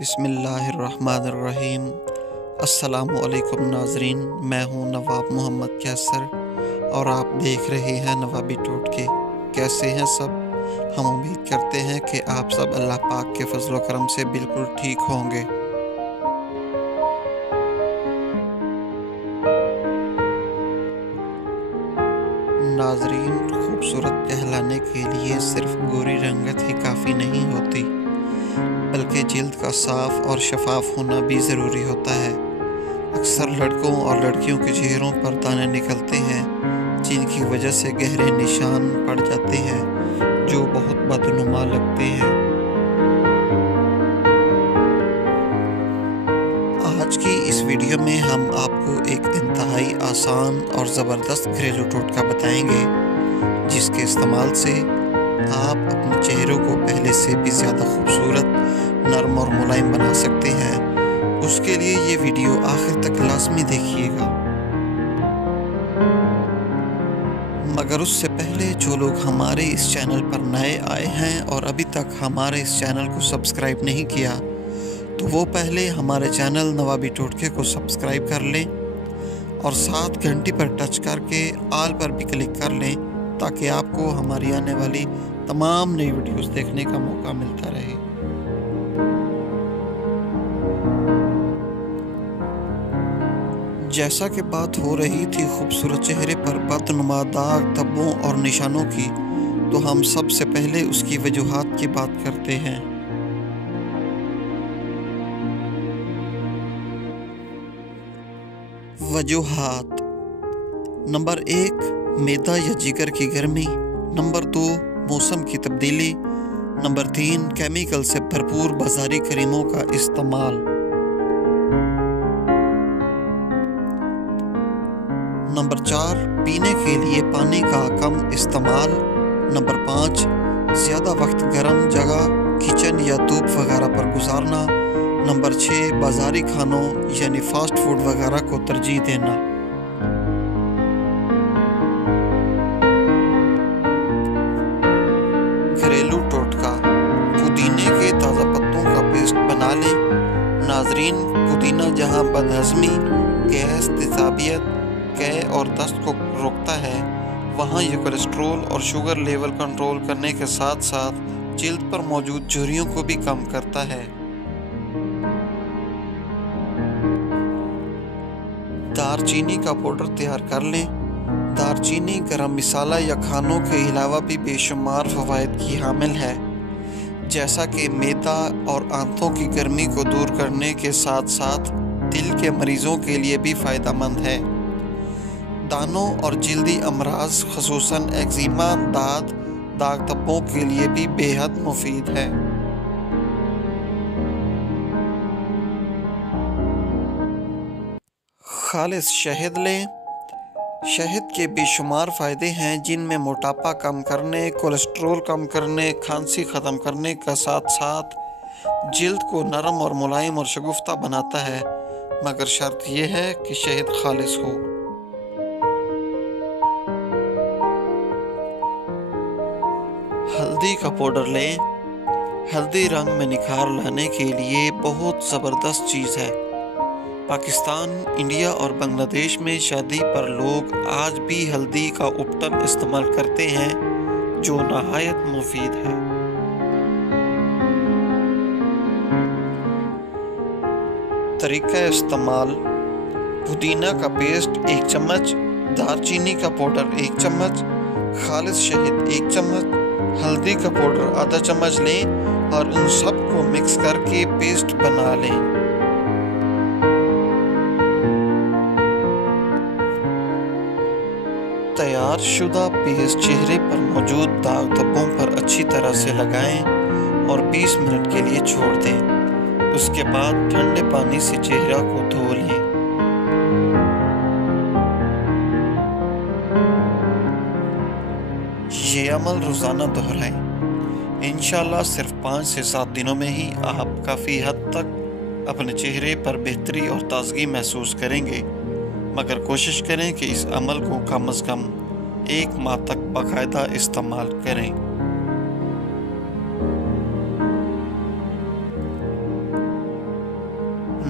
بسم اللہ الرحمن الرحیم۔ السلام علیکم ناظرین، میں ہوں نواب محمد کیسر اور آپ دیکھ رہے ہیں نوابی ٹوٹکے۔ کیسے ہیں سب؟ ہم امید کرتے ہیں کہ آپ سب اللہ پاک کے فضل و کرم سے بالکل ٹھیک ہوں گے۔ ناظرین، خوبصورت کہلانے کے لیے صرف گوری رنگت ہی کافی نہیں ہوتی، بلکہ جلد کا صاف اور شفاف ہونا بھی ضروری ہوتا ہے۔ اکثر لڑکوں اور لڑکیوں کے چہروں پر دانے نکلتے ہیں، جن کی وجہ سے گہرے نشان پڑ جاتے ہیں جو بہت بدنما لگتے ہیں۔ آج کی اس ویڈیو میں ہم آپ کو ایک انتہائی آسان اور زبردست گھریلو ٹوٹکا بتائیں گے، جس کے استعمال سے آپ اپنے چہروں کو پہلے سے بھی زیادہ خوبصورت، نرم اور ملائم بنا سکتے ہیں۔ اس کے لیے یہ ویڈیو آخر تک لازمی دیکھیے گا۔ مگر اس سے پہلے جو لوگ ہمارے اس چینل پر نئے آئے ہیں اور ابھی تک ہمارے اس چینل کو سبسکرائب نہیں کیا، تو وہ پہلے ہمارے چینل نوابی ٹوٹکے کو سبسکرائب کر لیں اور ساتھ گھنٹی پر ٹچ کر کے آل پر بھی کلک کر لیں، تاکہ آپ کو ہماری آنے والی تمام نئی ویڈیوز دیکھنے کا موقع ملتا رہے۔ جیسا کہ بات ہو رہی تھی خوبصورت چہرے پر بدنما داغ، دھبوں اور نشانوں کی، تو ہم سب سے پہلے اس کی وجوہات کی بات کرتے ہیں۔ وجوہات: نمبر 1، معدہ یا جگر کی گرمی۔ نمبر 2، موسم کی تبدیلی۔ نمبر 3، کیمیکل سے بھرپور بازاری کریموں کا استعمال۔ نمبر 4، پینے کے لیے پانی کا کم استعمال۔ نمبر 5، زیادہ وقت گرم جگہ، کچن یا دھوپ وغیرہ پر گزارنا۔ نمبر 6، بازاری کھانوں یعنی فاسٹ فوڈ وغیرہ کو ترجیح دینا۔ گھریلو ٹوٹکا: پودینے کے تازہ پتوں کا پیسٹ بنا لیں۔ ناظرین، پودینہ جہاں بدہضمی، گیس، تیزابیت، قے اور دست کو روکتا ہے، وہاں یہ کولیسٹرول اور شوگر لیول کنٹرول کرنے کے ساتھ ساتھ جلد پر موجود جھریوں کو بھی کم کرتا ہے۔ دار چینی کا پاؤڈر تیار کر لیں۔ دار چینی گرم مسالہ یا کھانوں کے علاوہ بھی بے شمار فوائد کی حامل ہے، جیسا کہ معدہ اور آنتوں کی گرمی کو دور کرنے کے ساتھ ساتھ دل کے مریضوں کے لیے بھی فائدہ مند ہے۔ دانوں اور جلدی امراض خصوصاً ایگزیما، داغ دھبوں کے لیے بھی بے حد مفید ہے۔ خالص شہد لیں۔ شہد کے بے شمار فائدے ہیں، جن میں موٹاپا کم کرنے، کولیسٹرول کم کرنے، کھانسی ختم کرنے کا ساتھ ساتھ جلد کو نرم اور ملائم اور شگفتہ بناتا ہے، مگر شرط یہ ہے کہ شہد خالص ہو۔ ہلدی کا پاؤڈر لیں۔ ہلدی رنگ میں نکھار لانے کے لیے بہت زبردست چیز ہے۔ پاکستان، انڈیا اور بنگلہ دیش میں شادی پر لوگ آج بھی ہلدی کا اپٹن استعمال کرتے ہیں، جو نہایت مفید ہے۔ طریقہ استعمال: پودینہ کا پیسٹ 1 چمچ، دار چینی کا پاؤڈر 1 چمچ، خالص شہد 1 چمچ، ہلدی کا پاؤڈر آدھا چمچ لیں اور ان سب کو مکس کر کے پیسٹ بنا لیں۔ تیار شدہ پیسٹ چہرے پر موجود داغ دھبوں پر اچھی طرح سے لگائیں اور 20 منٹ کے لیے چھوڑ دیں۔ اس کے بعد ٹھنڈے پانی سے چہرہ کو دھو لیں۔ یہ عمل روزانہ دہرائیں۔ انشاءاللہ صرف 5 سے 7 دنوں میں ہی آپ کافی حد تک اپنے چہرے پر بہتری اور تازگی محسوس کریں گے، مگر کوشش کریں کہ اس عمل کو کم از کم 1 ماہ تک باقاعدہ استعمال کریں۔